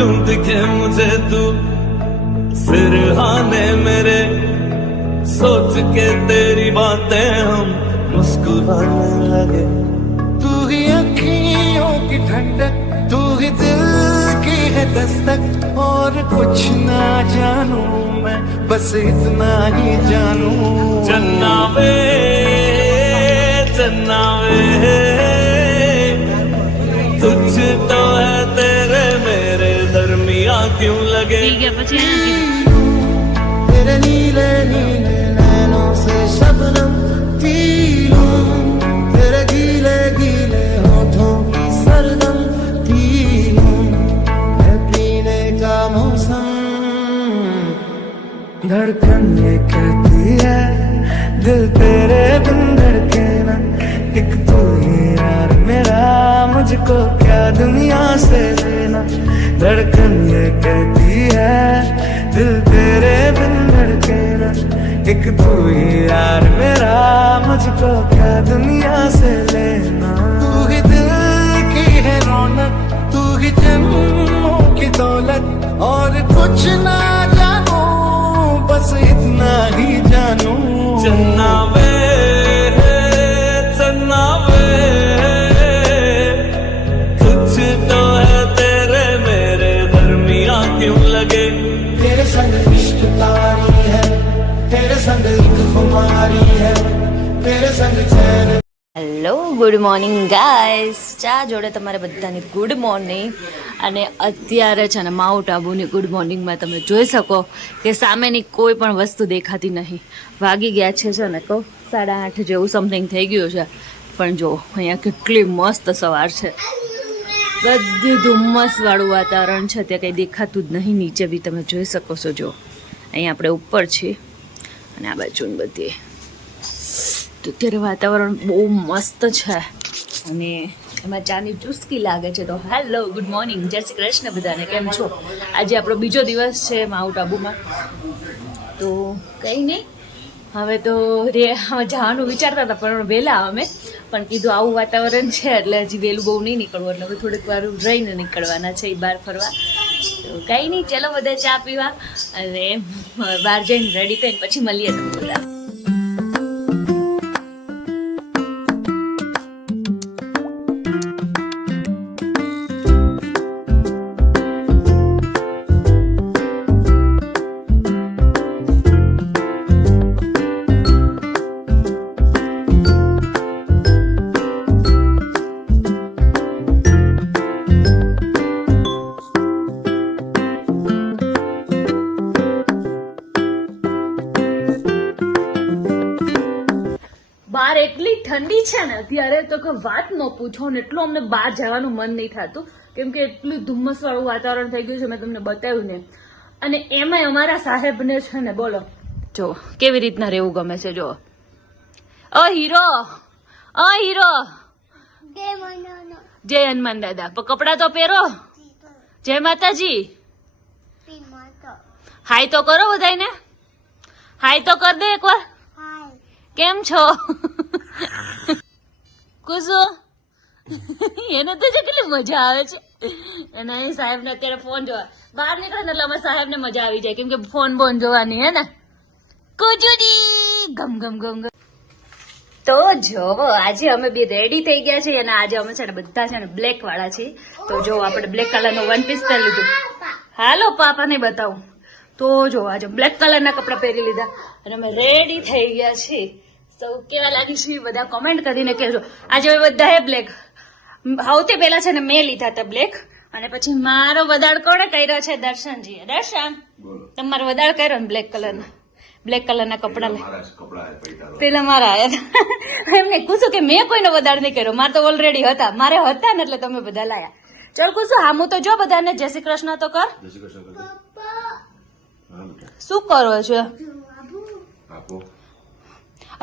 क्यों दिखे मुझे तू सिरहाने मेरे सोच के तेरी बातें हम मुस्कुराने लगे। तू ही अखियों की ठंडक, तू ही दिल की है दस्तक, और कुछ ना जानू मैं, बस इतना ही जानू। चन्ना वे तुझ तो है तेरे मेरे दरमिया क्यों लगे। तेरे नीले नीले नैनों से शबनम पी लूं, तेरे गीले गीले होठों की सरदम पी लूं, है पीने का मौसम। धड़कन ये कहती है दिल तेरे बिन धड़के ना, एक तू ही यार मेरा, मुझको क्या दुनिया से लेना। धड़कन ये कहती है दिल तेरे बिन धड़के ना, एक तू ही यार मेरा, मुझको क्या दुनिया से लेना। तू ही दिल की है रौनक, तू ही जन्मों की दौलत, और कुछ ना जानू, बस इतना ही जानू। चन्ना वे कुछ तो है तेरे मेरे दरमिया क्यों लगे। तेरे संग इश्क तारी है, तेरे संग एक खुमारी है, तेरे संग चैन। હેલો ગુડ મોર્નિંગ ગાઈસ, ચા જોડે તમારે બધાની ગુડ મોર્નિંગ। અને અત્યારે છે ને માઉન્ટ આબુની ગુડ મોર્નિંગમાં તમે જોઈ શકો કે સામેની કોઈ પણ વસ્તુ દેખાતી નહીં। વાગી ગયા છે ને કહું 8:30 જેવું સમથિંગ થઈ ગયું છે, પણ જો અહીંયા કેટલી મસ્ત સવાર છે, બધું ધુમ્મસવાળું વાતાવરણ છે, ત્યાં કંઈ દેખાતું જ નહીં। નીચે બી તમે જોઈ શકો છો, જો અહીંયા આપણે ઉપર છીએ અને આ બાજુ બધી તો અત્યારે વાતાવરણ બહુ મસ્ત છે અને એમાં ચાની ચુસ્કી લાગે છે। તો હેલો ગુડ મોર્નિંગ, જય શ્રી કૃષ્ણ બધાને, કેમ છો? આજે આપણો બીજો દિવસ છે માઉન્ટ આબુમાં, તો કંઈ નહીં, હવે તો જવાનું વિચારતા હતા પણ વહેલા અમે પણ કીધું આવું વાતાવરણ છે એટલે હજી વહેલું બહુ નહીં નીકળવું, એટલે હવે થોડીક વાર રહીને નીકળવાના છે બહાર ફરવા। તો કંઈ નહીં, ચલો બધા ચા પીવા અને બહાર જઈને રેડી થઈને પછી મળીએ તમે બધા। બહાર એટલી ઠંડી છે ને અત્યારે તો કે વાત ન પૂછો ને, એટલું અમને બહાર જવાનું મન નહીં થતું કેમ કે એટલું ધુમ્મસ વાળું વાતાવરણ થઈ ગયું છે, મેં તમને બતાવ્યું ને। અને એમાંય અમારા સાહેબને છે ને બોલો જો કેવી રીતના રહેવું ગમે છે। જો હીરો જય હનુમાન દાદા, પણ કપડા તો પહેરો। જય માતાજી, હાય તો કરો બધાને, હાય તો કર દે એકવાર। કેમ છો કુસુ? એને તો કેટલી મજા આવે છે। અને અહીં સાહેબ ને અત્યારે ફોન જોવા બહાર નીકળે ને એટલે અમે સાહેબ ને મજા આવી જાય કેમ કે ફોન જોવાની હે ને કુજુડી ગમ ગમ ગમ ગમ। તો જો આજે અમે બી રેડી થઈ ગયા છીએ અને આજે અમે છે ને બધા છે ને બ્લેક વાળા છીએ। તો જો આપણે બ્લેક કલર નું વન પીસ પહેરી લીધું, હાલો પાપાને બતાવું। તો જો આજે બ્લેક કલર ના કપડા પહેરી લીધા અને અમે રેડી થઈ ગયા છીએ। તો કેવા લાગી છે બધા કોમેન્ટ કરીને કહેજો। આજે અમે બધાએ બ્લેક, સૌથી પહેલા છે ને મેં લીધા હતા બ્લેક, અને પછી મારો વદાળ કોણે કર્યો છે? દર્શનજીએ। દર્શન તમારો વદાળ કર્યો ને બ્લેક કલરના કપડા પેલા મારા આયા એમને કુશું કે મેં કોઈનો વદાળ નહીં કર્યો, મારે તો ઓલરેડી હતા, મારે હતા ને એટલે તમે બધા લાયા। ચલ કુશું હામું તો જો બધાને જય શ્રી કૃષ્ણ તો કર। શું કરો છો?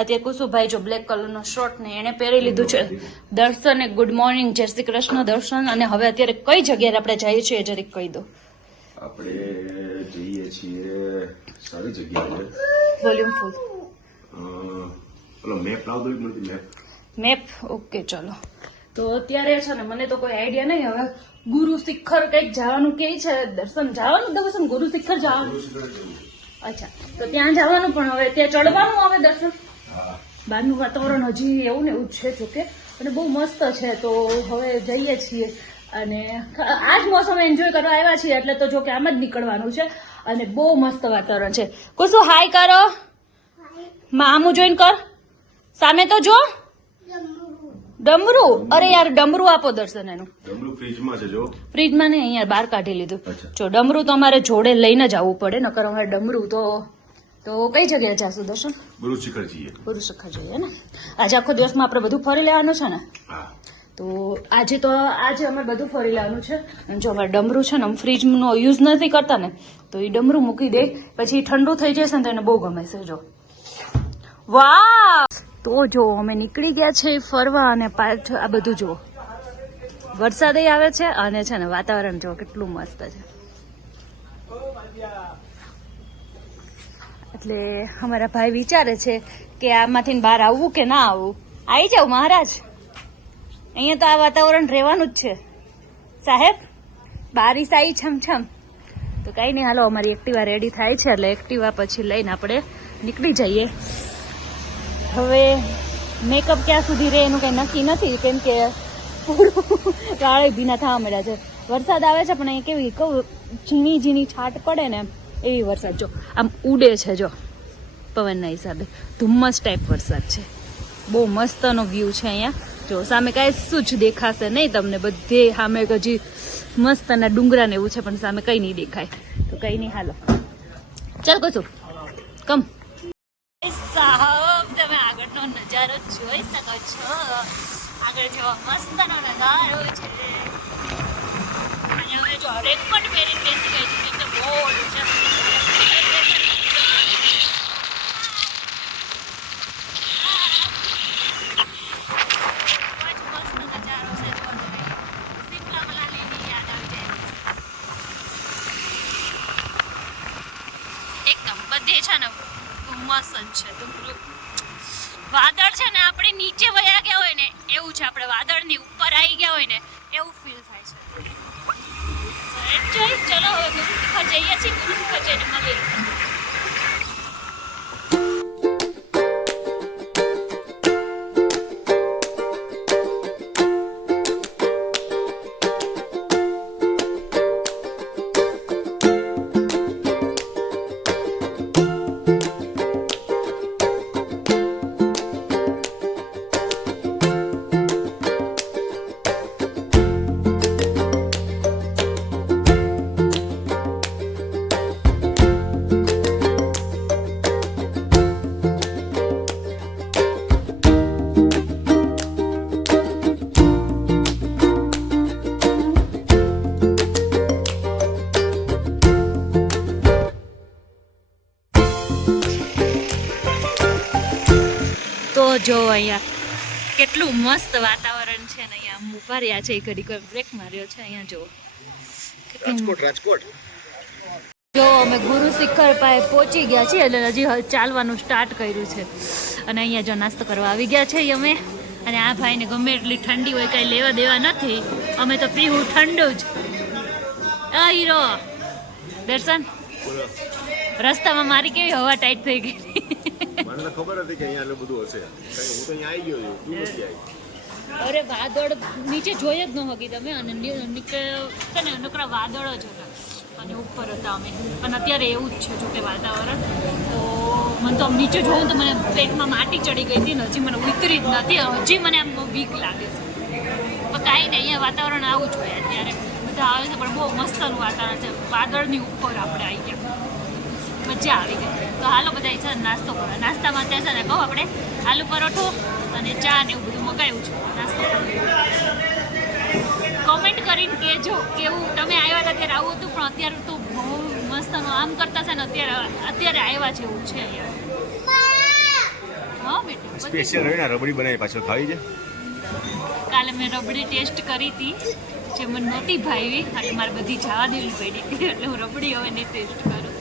અત્યારે કુસુભાઈ જો બ્લેક કલરનો શર્ટ ને એને પહેરી લીધું છે। દર્શન ગુડ મોર્નિંગ, જય શ્રી કૃષ્ણ દર્શન। અને હવે અત્યારે કઈ જગ્યાએ આપણે જઈએ છીએ જરીક કહી દો। આપણે જઈએ છીએ સારી જગ્યાએ, વોલ્યુમ ફૂલ ઓલો મેપ લાવ દો, મેપ મેપ ઓકે ચલો। તો અત્યારે છે ને મને તો કોઈ આઈડિયા નહીં. હવે ગુરુ શિખર કંઈક જવાનું કે છે, દર્શન ગુરુ શિખર જવાનું. અચ્છા, તો ત્યાં જવાનું, પણ હવે ત્યાં ચડવાનું આવે દર્શન. બહારનું વાતાવરણ હજી એવું ને એવું જ છે જોકે, અને બહુ મસ્ત છે. તો હવે જઈએ છીએ અને આ જ મોસમ એન્જોય કરવા આવ્યા છીએ, એટલે તો જોકે આમ જ નીકળવાનું છે. અને બહુ મસ્ત વાતાવરણ છે. કુસુ હાય કરો, મામું જોઈન કર, સામે તો જો. ડમરું, અરે યાર ડમરું આપો દર્શન. એનું ડમરું ફ્રીજમાં છે જો. ફ્રીજમાં નહીં, અહીંયા બહાર કાઢી લીધું. જો ડમરું તો અમારે જોડે લઈને જ આવવું પડે, નકર અમારે ડમરું તો કઈ જગ્યાએ જાશું દર્શન? ગુરુ શિખર જઈએ. ગુરુ શિખર જઈએ ને. આજે આખો દિવસમાં આપણે બધું ફરી લેવાનું છે ને. હા, તો આજે અમે બધું ફરી લેવાનું છે. અને જો અમારે ડમરું છે ને, અમે ફ્રીજનો યુઝ નથી કરતા ને, તો એ ડમરું મૂકી દે, પછી ઠંડુ થઈ જશે ને તો એને બહુ ગમે છે. જો વાહ, તો જો અમે નીકળી ગયા છે ફરવા, અને પાછળ આ બધું જો વરસાદ આવે છે, અને છે ને વાતાવરણ જો કેટલું મસ્ત છે. એટલે અમારા ભાઈ વિચારે છે કે આમાંથી બહાર આવવું કે ના આવવું. આવી જાવ મહારાજ, અહીંયા તો આ વાતાવરણ રહેવાનું જ છે સાહેબ. બારીશ આવી છમછમ. તો કઈ નહીં, હાલો અમારી એક્ટિવા રેડી થાય છે, એટલે એક્ટિવા પછી લઈને આપણે નીકળી જઈએ. હવે મેકઅપ ક્યાં સુધી રહે એનું કઈ નક્કી નથી, કેમ કે પૂરું વાળે ભીના થવા મળ્યા છે. વરસાદ આવે છે, પણ અહીંયા કેવી કહું ઝીણી ઝીણી છાંટ પડે ને એવી વરસાદ જો આમ ઉડે છે. જો પવનના હિસાબે ધુમ્મસ ટાઈપ વરસાદ છે. બહુ મસ્તનો વ્યૂ છે અહીંયા. જો સામે કાંઈ શું જ દેખાશે નહીં તમને, બધે સામે હજી મસ્ત ના ડુંગરા ને એવું છે, પણ સામે કઈ નહીં દેખાય. તો કઈ નહીં, હાલો ચાલ કશું કમ. સાહેબ તમે આગળનો નજારો જોઈ શકો છો. આગળ જો મસ્તનો નજારો છે. અહીંયા હવે જો રેનકોટ પહેરીને બેસી ગઈ છે, કેમ કે બહુ ઓલું છે. એકદમ બધે છે ને ધુમ્મસ જ છે. વાદળ છે ને આપણે નીચે વયા ગયા હોય ને એવું છે, આપણે વાદળની ઉપર આવી ગયા હોય ને એવું ફીલ થાય છે. એન્જોય. ચલો હવે ગુરુ શિખર જઈએ છીએ, ગુરુ શિખર જઈને મળીએ. તો જો અહીંયા કેટલું મસ્ત વાતાવરણ છે ને. અહીંયા આમ ઉભા રહ્યા છે, ઘડીક બ્રેક માર્યો છે. અહીંયા જો રાજકોટ જો અમે ગુરુ શિખર પાસે પહોંચી ગયા છીએ, એટલે હજી ચાલવાનું સ્ટાર્ટ કર્યું છે. અને અહીંયા જો નાસ્તો કરવા આવી ગયા છે અમે. અને આ ભાઈને ગમે એટલી ઠંડી હોય કાંઈ લેવા દેવા નથી, અમે તો પીવું ઠંડુ જ. હીરો દર્શન, રસ્તામાં મારી કેવી હવા ટાઈટ થઈ ગઈ. મને ખબર હતી કે અહીંયા એટલું બધું હશે, હું તો અહીંયા આવી ગયો છું, તું નથી આવી. અરે વાદળ નીચે જોઈ જ ન હોગી તમે, અને નકરા વાદળ જ હતા અને ઉપર હતા અમે. અને અત્યારે એવું જ છે જોકે વાતાવરણ. તો મને તો આમ નીચે જોઉં તો મને પેટમાં માટી ચડી ગઈ હતી ને હજી મને ઉતરી જ નથી. હજી મને આમ બીક લાગે છે, પણ કાંઈ નહીં, અહીંયા વાતાવરણ આવું જ હોય. અત્યારે બધા આવે છે, પણ બહુ મસ્તનું વાતાવરણ છે. વાદળની ઉપર આપણે આવી ગયા, મજા આવી ગઈ. તો હાલો બધા છે નાસ્તો કરવા. નાસ્તામાં ત્યાં છે ને કહું આપણે આલુ પરોઠો અને ચા ને એવું બધું મગાવ્યું છે. નાસ્તો કોમેન્ટ કરીને કહેજો કેવું તમે આવ્યા હતા ત્યારે આવું હતું, પણ અત્યારે તો બહુ મસ્તનું આમ કરતા છે ને અત્યારે આવ્યા છે એવું છે અહીંયા. હા બેટા, સ્પેશિયલ હોય ને રબડી બનાવી પાછળ ખાવી છે. કાલે મેં રબડી ટેસ્ટ કરી હતી, જે મને નહોતી ભાવી, એટલે મારે બધી જવા દેવી પડી, એટલે હું રબડી હવે નહીં ટેસ્ટ કરું.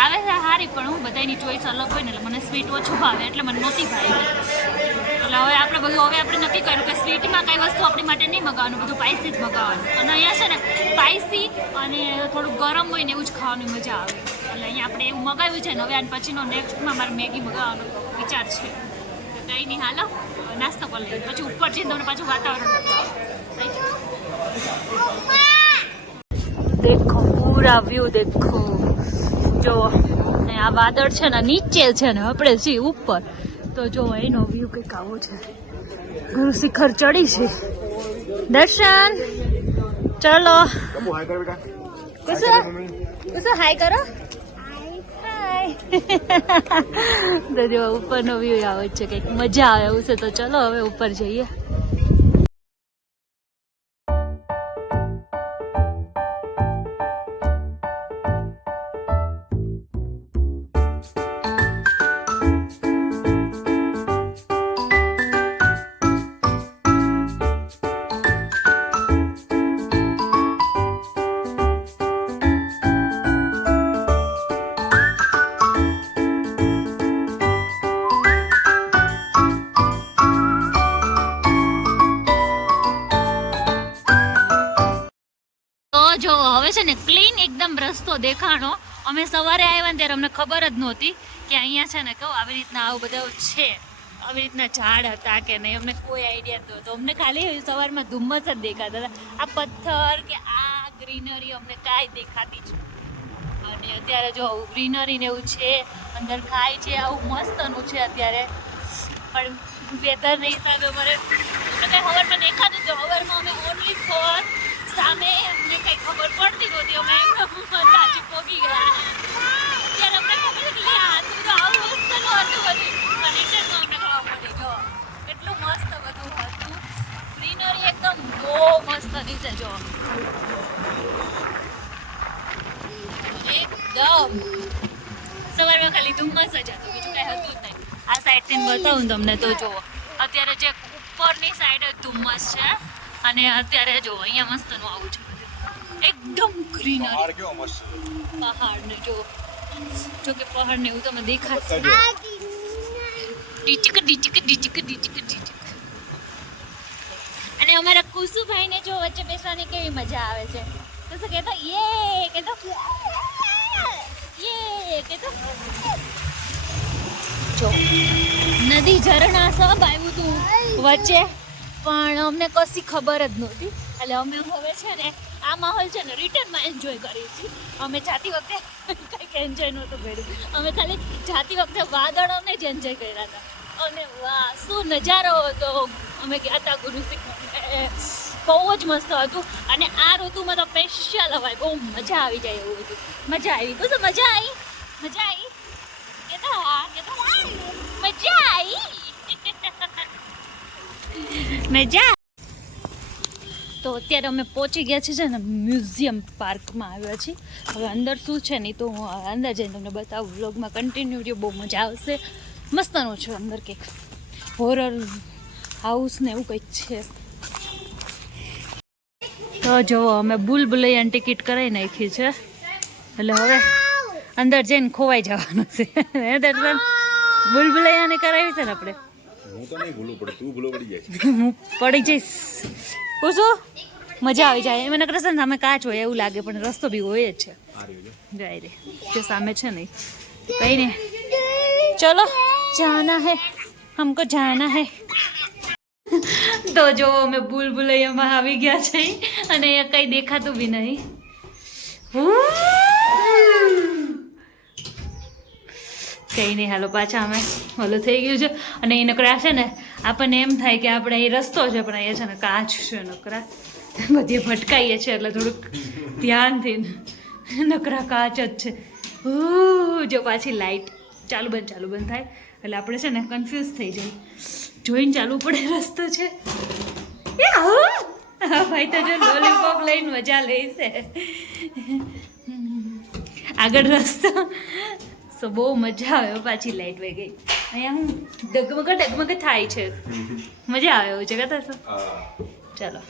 આવે છે સારી, પણ હું બધાની ચોઈસ અલગ હોય ને, એટલે મને સ્વીટ ઓછું ભાવે, એટલે મને નહોતી ભાવી. તો એટલે હવે આપણે બધું આપણે નક્કી કર્યું કે સ્વીટમાં કઈ વસ્તુ આપણી માટે નહીં મગાવવાનું, બધું સ્પાઇસી જ મગાવવાનું. અને અહીંયા છે ને સ્પાઇસી અને થોડું ગરમ હોય ને એવું જ ખાવાની મજા આવે. એટલે અહીંયા આપણે એવું મગાવ્યું છે ને હવે આને પછીનો નેક્સ્ટમાં મારે મેગી મગાવવાનો વિચાર છે. તો કંઈ નહીં, હાલો નાસ્તો કરી લઈએ, પછી ઉપર જઈને તમને પાછું વાતાવરણ દેખો, પૂરા વ્યૂ દેખો. જો આ વાદળ છે ને નીચે છે ને આપણે છીએ ઉપર, તો જો એનો વ્યૂ કંઈક આવો છે. ગુરુ શિખર ચડી છે. દર્શન ચલો કુસુ હાય કરો. તો જો ઉપરનો વ્યૂ આવે છે, કંઈક મજા આવે એવું છે. તો ચલો હવે ઉપર જઈએ. જો હવે છે ને ક્લીન એકદમ રસ્તો દેખાણો. અમે સવારે આવ્યા ને ત્યારે અમને ખબર જ નહોતી કે અહીંયા છે ને કહું આવી રીતના આવું બધું છે, આવી રીતના ઝાડ હતા કે નહીં, અમને કોઈ આઈડિયા નહોતો. અમને ખાલી સવારમાં ધુમ્મસ જ દેખાતા હતા. આ પથ્થર કે આ ગ્રીનરી અમને કાંઈ દેખાતી જ. અને અત્યારે જો ગ્રીનરી ને એવું છે, અંદર ખાય છે, આવું મસ્તનું છે અત્યારે. પણ વેધરને હિસાબે અમારે કંઈ હવારમાં દેખાતું હતું. હવારમાં અમે ઓનલી ફોર સામે અમને કંઈ ખબર પડતી નહોતી, અમે તાજી પોગી ગયા. ત્યારે અમને ખબર છે કે આવું મસ્ત હતું બધું. રિટર્નમાં અમને ખબર પડી જો કેટલું મસ્ત બધું હતું. ગ્રીનરી એકદમ બહુ મસ્ત નીચે જો એકદમ. સવારમાં ખાલી ધુમ્મસ જ હતું, બીજું કંઈ હતું જ નહીં. આ સાઈડથી બતાવું તમને તો જુઓ અત્યારે જે ઉપરની સાઈડ જ ધુમ્મસ છે. અને અત્યારે જો અહીંયા મસ્તનું આવું છે એકદમ ગ્રીનરી. પહાડ કેવો મસ્ત છે. પહાડ ને જો કે પહાડ ને એવું તમે દેખાશે. ડીચક ડીચક ડીચક ડીચક ડીચક. અને અમારા કુસુભાઈ ને જો વચ્ચે બેસવાની કેવી મજા આવે છે. તો શું કહેતો યે કહેતો યે કહેતો. જો નદી ઝરણા સબ આવ્યું હતું વચ્ચે, પણ અમને કશી ખબર જ નહોતી. એટલે અમે હવે છે ને આ માહોલ છે ને રિટર્નમાં એન્જોય કરીએ છીએ. અમે જાતી વખતે કંઈક એન્જોય નહોતું કર્યું. અમે ખાલી જાતી વખતે વાદળોને જ એન્જોય કર્યા હતા. અને વાહ શું નજારો હતો. અમે ગયા હતા ગુરુ શિખર, બહુ જ મસ્ત હતું. અને આ ઋતુમાં તો સ્પેશિયલ હવાય, બહુ મજા આવી જાય એવું હતું. મજા આવી તો મજા આવી મજા આવી મજા આવી મજા. તો અત્યારે અમે પહોંચી ગયા છીએ છે ને મ્યુઝિયમ પાર્કમાં આવ્યા છીએ. હવે અંદર શું છે નહીં તો હું અંદર જઈને તમને બતાવું. વ્લોગમાં કન્ટિન્યુ રહ્યો, બહુ મજા આવશે. મસ્તનું છે અંદર, કંઈક હોરર હાઉસ ને એવું કંઈક છે. તો જુઓ અમે ભૂલભુલૈયાની ટિકિટ કરાવી નાખી છે. એટલે હવે અંદર જઈને ખોવાઈ જવાનું છે. ભૂલભુલૈયાને કરાવી છે ને આપણે. હું તો નહીં ભૂલું પડે, તું ભૂલો પડી જાય. હું પડી જઈશ. શું મજા આવી જાય. મને કૃષ્ણ સામે કાચ હોય એવું લાગે, પણ રસ્તો બી હોય જ છે. જાય રે જે સામે છે ને કઈ ને. ચલો જાના હે, હમકો જાના હે. તો જો અમે ભૂલભુલૈયામાં આવી ગયા છે અને અહીંયા કંઈ દેખાતું બી નહીં. કંઈ નહીં, હાલો પાછા અમે ઓલું થઈ ગયું છે. અને એ નકરા છે ને આપણને એમ થાય કે આપણે એ રસ્તો છે, પણ અહીંયા છે ને કાચ છે નકરા. બધી ભટકાઈએ છીએ એટલે થોડુંક ધ્યાનથી. નકરા કાચ જ છે. જો પાછી લાઈટ ચાલુ બંધ થાય એટલે આપણે છે ને કન્ફ્યુઝ થઈ જાય. જોઈને ચાલવું પડે રસ્તો છે. ભાઈ તો જો લોલીપોપ લઈને મજા લે છે. આગળ રસ્તો સો બહુ મજા આવે. પાછી લાઈટ વહી ગઈ. અહીંયા હું ડગમગ થાય છે. મજા આવે એવું છે કહેતા છો. ચાલો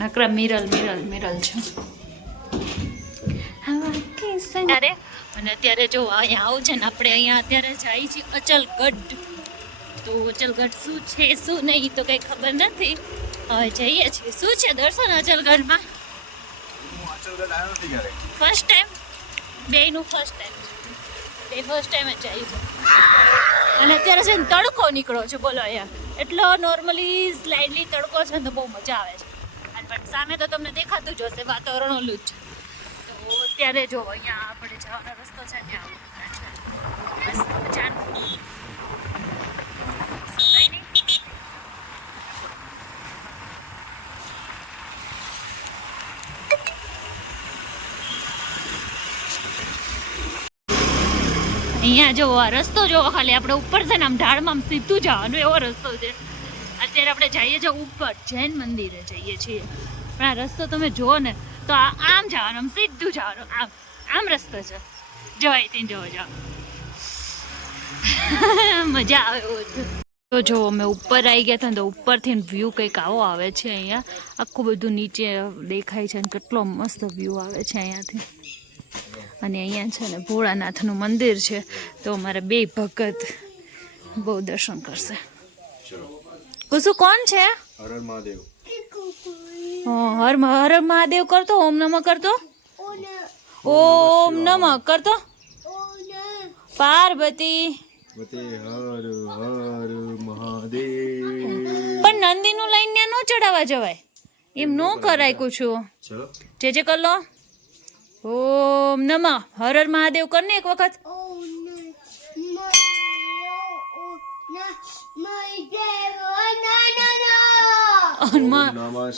નકરા મિરલ છે. અરે અને અત્યારે જો અહીંયા આવું છે ને આપણે અહીંયા અત્યારે જઈએ છીએ અચલગઢ. તો અચલગઢ શું છે શું નહીં તો કંઈ ખબર નથી. હવે જઈએ છીએ. શું છે દર્શન અચલગઢમાં? હું અચલગઢ આવ્યો નથી ક્યારે. ફર્સ્ટ ટાઈમ, બેયનું ફર્સ્ટ ટાઈમ, બે ફર્સ્ટ ટાઈમ જ જાય છે. અને અત્યારે છે ને તડકો નીકળ્યો છે, બોલો અહીંયા એટલો નોર્મલી સ્લાઇડલી તડકો છે ને તો બહુ મજા આવે છે. અને પણ સામે તો તમને દેખાતું જ હશે વાતાવરણ ઓલું જ છે. તો અત્યારે જો અહીંયા આપણે જવાનો રસ્તો છે ને બસ મજાનું. કંઈ નહીં. અહીંયા જો આ રસ્તો જોવો ખાલી, આપણે ઉપર છે ને આમ ઢાળમાં આમ સીધું જવાનું એવો રસ્તો છે. અત્યારે આપણે જઈએ છીએ ઉપર જૈન મંદિરે જઈએ છીએ, પણ આ રસ્તો તમે જુઓ ને તો આમ જવાનું, આમ સીધું જવાનું, આમ રસ્તો છે. જવાય ત્યાં જોવો જાઓ. મજા આવે એવો છે. તો જો અમે ઉપર આવી ગયા હતા ને તો ઉપરથી વ્યૂ કંઈક આવો આવે છે. અહીંયા આખું બધું નીચે દેખાય છે અને કેટલો મસ્ત વ્યૂ આવે છે અહીંયાથી. અને અહીંયા છે ને ભોળાનાથનું મંદિર છે, તો અમારા બે ભગત બહુ દર્શન કરશે. કુસુ કોણ છે? હર હર મહાદેવ. હર હર મહાદેવ કરતો, ઓમ નમઃ કરતો, ઓમ નમઃ કરતો, પાર્વતી. હર હર મહાદેવ. પણ નંદીનું લઈને ન ચડાવવા જવાય, એમ ન કરાય કુછું. ચલો જે કર લો. ઓમ નમઃ હર હર મહાદેવ કરને એક વખત.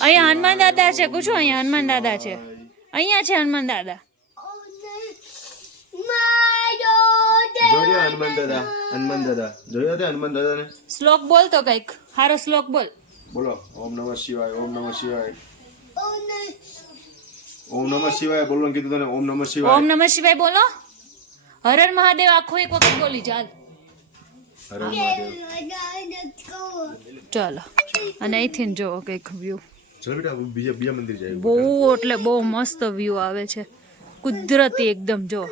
અહીંયા હનુમાન દાદા છે, પૂછો અહીંયા હનુમાન દાદા છે. અહીંયા છે હનુમાન દાદા. જોડ્યા હનુમાન દાદા. હનુમાન દાદા જોયા તે હનુમાન દાદાને. શ્લોક બોલ તો કઈક સારો શ્લોક બોલ. બોલો ઓમ નમઃ શિવાય. ઓમ નમઃ શિવાય. ઓમ નમઃ શિવાય બોલવાનું કીધું તને. ઓમ નમઃ શિવાય. ઓમ નમઃ શિવાય બોલો. હર હર મહાદેવ આખો એક વખત બોલી ચાલ. હર હર મહાદેવ. ચાલો. અને અહીંથી જો કઈક વ્યૂ ચલો બેટા બીજા મંદિર જાય. બહુ એટલે બહુ મસ્ત વ્યૂ આવે છે, કુદરતી એકદમ. જો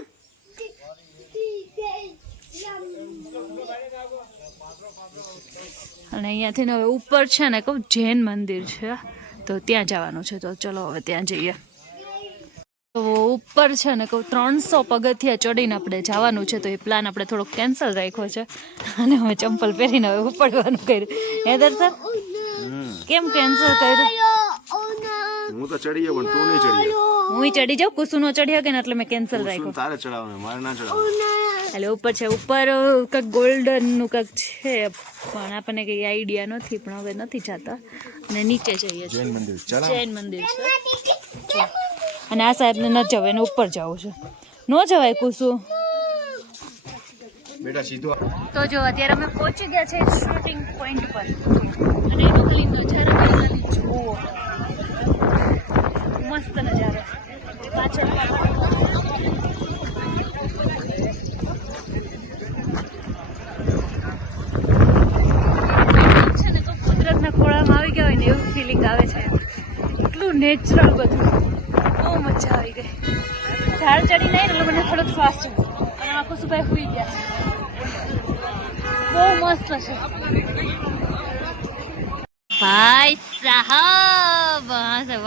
અને અહીંયાથી હવે ઉપર છે ને કહું જૈન મંદિર છે, તો ત્યાં જવાનું છે. તો ચલો હવે ત્યાં જઈએ. તો ઉપર છે ને કહું 300 પગથિયા ચડીને આપણે જવાનું છે, તો એ પ્લાન આપણે થોડોક કેન્સલ રાખ્યો છે અને અમે ચંપલ પહેરીને હવે ઉપડવાનું કર્યું. હે દર્શન કેમ કેન્સલ કર્યું? હું તો ચડી ગયો પણ તું નહીં ચડી. હું ચડી જાઉં, કુસુ નો ચડી શકે ને એટલે મેં કેન્સલ રાખ્યું. તારે ચડાવવાનું, મારે ના ચડાવવાનું. એટલે ઉપર છે, ઉપર કંઈક ગોલ્ડન નું કંઈક છે, પણ આપણને કઈ આઈડિયા નથી. પણ હવે નથી જતા અને નીચે જઈએ છીએ. જૈન મંદિર. ચલા. જૈન મંદિર છે અને આ સાહેબને ન જવાય, એને ઉપર જવું છે. ન જવાય કુસુ. બેટા સીધો. તો જો અત્યારે અમે પહોંચી ગયા છે શૂટિંગ પોઈન્ટ પર, અને એનો ખાલી નજારો ખાલી જુઓ, મસ્ત નજારો. પાછળ છે ને તો કુદરતના ખોળામાં આવી ગયા હોય ને એવું ફિલિંગ આવે છે. એટલું નેચરલ બધું, બહુ મજા આવી ગઈ. ઝાડ ચડી નહીં એટલે મને થોડોક શ્વાસ છે અને આખું સુભાઈ સુઈ ગયા છે. બહુ મસ્ત છે ભાઈ સાહેબ.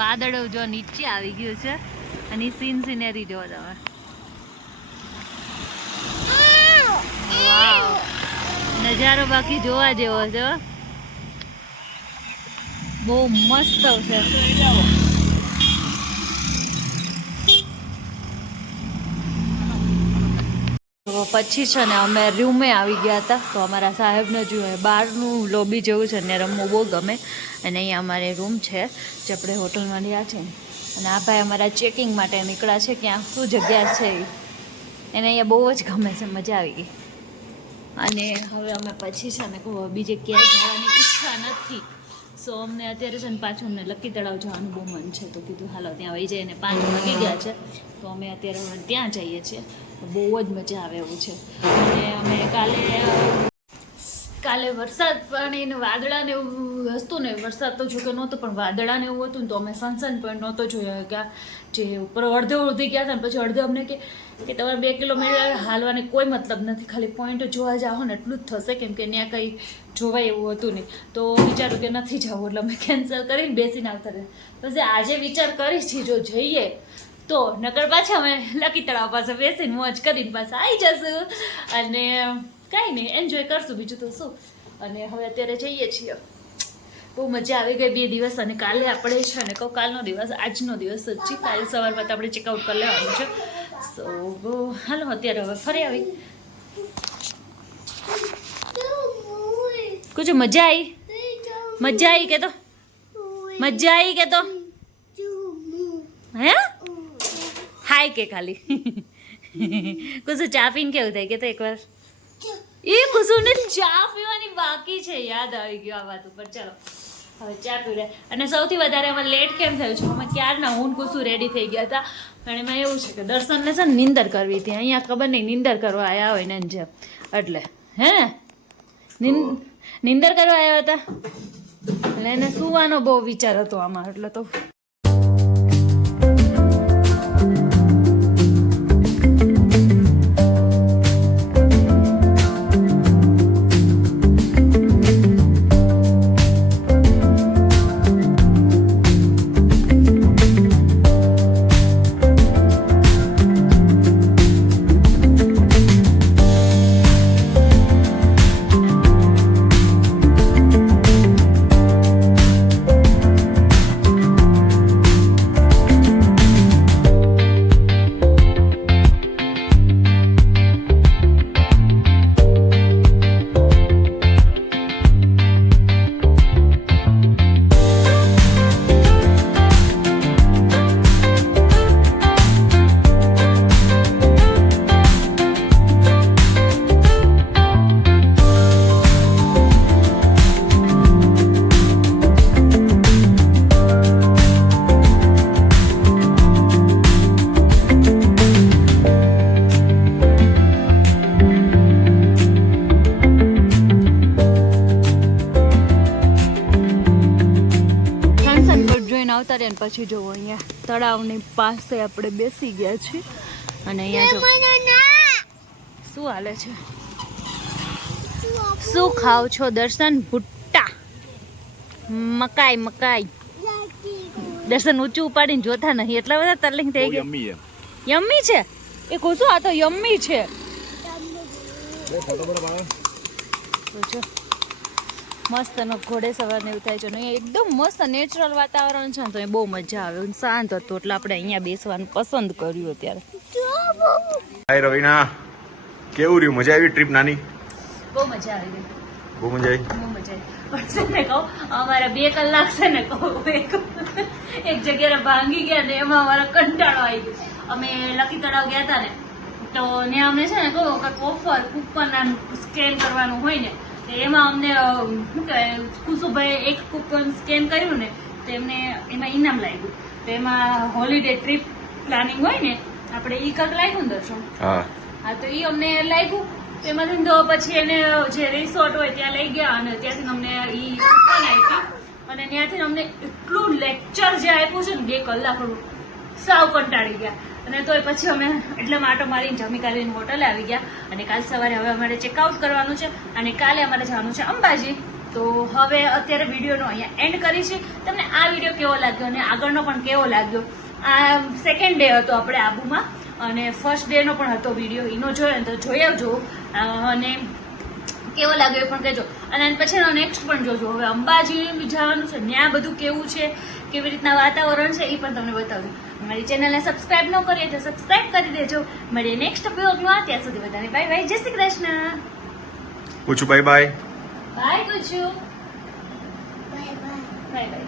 વાદળો જો નીચે આવી ગયું છે અને સીનરી જો તમે. વાવ, નજારો બાકી જોવા જેવો છે, બહુ મસ્ત છે. પછી છે ને અમે રૂમે આવી ગયા હતા, તો અમારા સાહેબને જોયું બહારનું લોબી જેવું છે ને રમવું બહુ ગમે. અને અહીંયા અમારે રૂમ છે જે આપણે હોટલમાં રહ્યા છે. અને આ ભાઈ અમારા ચેકિંગ માટે નીકળ્યા છે, ક્યાં શું જગ્યા છે એને અહીંયા બહુ જ ગમે છે, મજા આવી ગઈ. અને હવે અમે પછી છે ને કહું બીજે ક્યાંય જવાની ઈચ્છા નથી. સો અમને અત્યારે છે ને પાછું અમને લકી તળાવ જવાનું બહુ મન છે, તો કીધું હાલો ત્યાં વહી જઈને 5 વાગી ગયા છે, તો અમે અત્યારે હવે ત્યાં જઈએ છીએ. બહુ જ મજા આવે એવું છે. અને અમે કાલે વરસાદ પણ એને વાદળા ને એવું હસતું ને, વરસાદ તો જોકે નહોતો પણ વાદળા ને એવું હતું ને, તો અમે સનસન પણ નહોતો જોયો કે આ જે ઉપર અડધે ઉડધી ગયા હતા ને પછી અડધે અમને કે તમારે 2 કિલોમીટર હાલવાની કોઈ મતલબ નથી, ખાલી પોઈન્ટ જોવા જાઓ ને એટલું જ થશે, કેમ કે ત્યાં કંઈ જોવાય એવું હતું નહીં. તો વિચાર્યું કે નથી જવું, એટલે અમે કેન્સલ કરીને બેસીને આવતા રહ્યા. પછી આજે વિચાર કરી છે જો જઈએ તો, નકર પાછા અમે લકી તળાવ પાસે બેસીને મોજ કરીને પાછા આવી જશું અને કાંઈ નહીં એન્જોય કરશું, બીજું તો શું. અને હવે અત્યારે જઈએ છીએ. બહુ મજા આવી ગઈ 2 દિવસ. અને કાલે આપણે છે ને કહું, કાલનો દિવસ આજનો દિવસ જ છે. કાલે સવારમાં તો આપણે ચેકઆઉટ કરી લેવાનું છે. સો હાલો અત્યારે હવે ફરી આવી. कुछ मजा आई? मजा आई के तो मजा आई के तो है हाय के खाली कुछ चા પીને કેવું થાય કે તો એકવાર એ કુસુને ચા પીવાની બાકી છે, યાદ આવી ગયો આ વાત ઉપર. ચાલો હવે ચા પી લે. અને સૌથી વધારે અમે લેટ કેમ થયું છે, અમે ક્યારના હું કુસુ રેડી થઈ ગયા હતા. પણ એમાં એવું છે કે દર્શનને છે ને નીંદર કરવી હતી, અહીંયા ખબર નહીં નીંદર કરવા આવ્યા હોય ને જેમ, એટલે હે ને નીંદર કરવા આવ્યા હતા એટલે એને સુવાનો બહુ વિચાર હતો આમાં, એટલે તો આવતા રહ્યા. પછી જોવો અહીંયા તળાવની પાસે આપણે બેસી ગયા છીએ અને અહીંયા જો શું હાલે છે. શું ખાવ છો દર્શન? ભુટ્ટા, મકાઈ. મકાઈ દર્શન ઊંચું ઉપાડીને જોતા નહીં, એટલા બધા તરલિંગ થઈ ગયા. યમ્મી છે એ કોશું? આ તો યમ્મી છે. મસ્ત નો ઘોડે સવારને એવું થાય છે ને એકદમ મસ્ત નેચરલ વાતાવરણ છે ને, તો એ બહુ મજા આવે. શાંત હતું એટલે આપણે અહીંયા બેસવાનું પસંદ કર્યું. અત્યારે હાય રવિના, કેવું રહ્યું? મજા આવી ટ્રીપ નાની? બહુ મજા આવી ગઈ. બહુ મજા આવી. બહુ મજા આવી. પણ છે ને કહું, અમારા 2 કલાક છે ને કહું એક જગ્યાએ ભાંગી ગયા ને એમાં અમારા કંટાળો આવી ગયો. અમે લકી તળાવ ગયા હતા ને, તો ત્યાં અમને છે ને કહું ઓફર કૂપન સ્કેન કરવાનું હોય ને, એમાં અમને શું કહેવાય, કુસુભાઈ એક કૂપન સ્કેન કર્યું ને તો એમને એમાં ઇનામ લાગ્યું. તો એમાં હોલિડે ટ્રીપ પ્લાનિંગ હોય ને આપણે ઈ કાંક લાગ્યું ને દર્શન? હા તો ઈ અમને લાગ્યું. એમાંથી તો પછી એને જે રિસોર્ટ હોય ત્યાં લઈ ગયા અને ત્યાંથી અમને ઈ કૂપન આપી અને ત્યાંથી અમને એટલું લેક્ચર જે આપ્યું છે ને 2 કલાકનું, સાવ કંટાળી ગયા. અને તોય પછી અમે એટલે માટો મારીને જમી કાઢીને હોટલે આવી ગયા. અને કાલ સવારે હવે અમારે ચેકઆઉટ કરવાનું છે અને કાલે અમારે જવાનું છે અંબાજી. તો હવે અત્યારે વિડીયોનો અહીંયા એન્ડ કરીશું. તમને આ વિડીયો કેવો લાગ્યો અને આગળનો પણ કેવો લાગ્યો? આ સેકન્ડ ડે હતો આપણે આબુમાં અને ફર્સ્ટ ડેનો પણ હતો વિડીયો, એનો જોયો ને તો જોઈ આવજો અને કેવો લાગ્યો એ પણ કહેજો. અને પછીનો નેક્સ્ટ પણ જોજો. હવે અંબાજી જવાનું છે, ત્યાં બધું કેવું છે, કેવી રીતના વાતાવરણ છે એ પણ તમને બતાવજો. મારી ચેનલને સબસ્ક્રાઇબ ન કરીએ તો સબસ્ક્રાઇબ કરી દેજો. મળીએ નેક્સ્ટ બ્લોગમાં. ત્યાં સુધી બધાને બાય બાય, જય શ્રી કૃષ્ણ. પૂછું બાય બાય. બાય પૂછું, બાય બાય.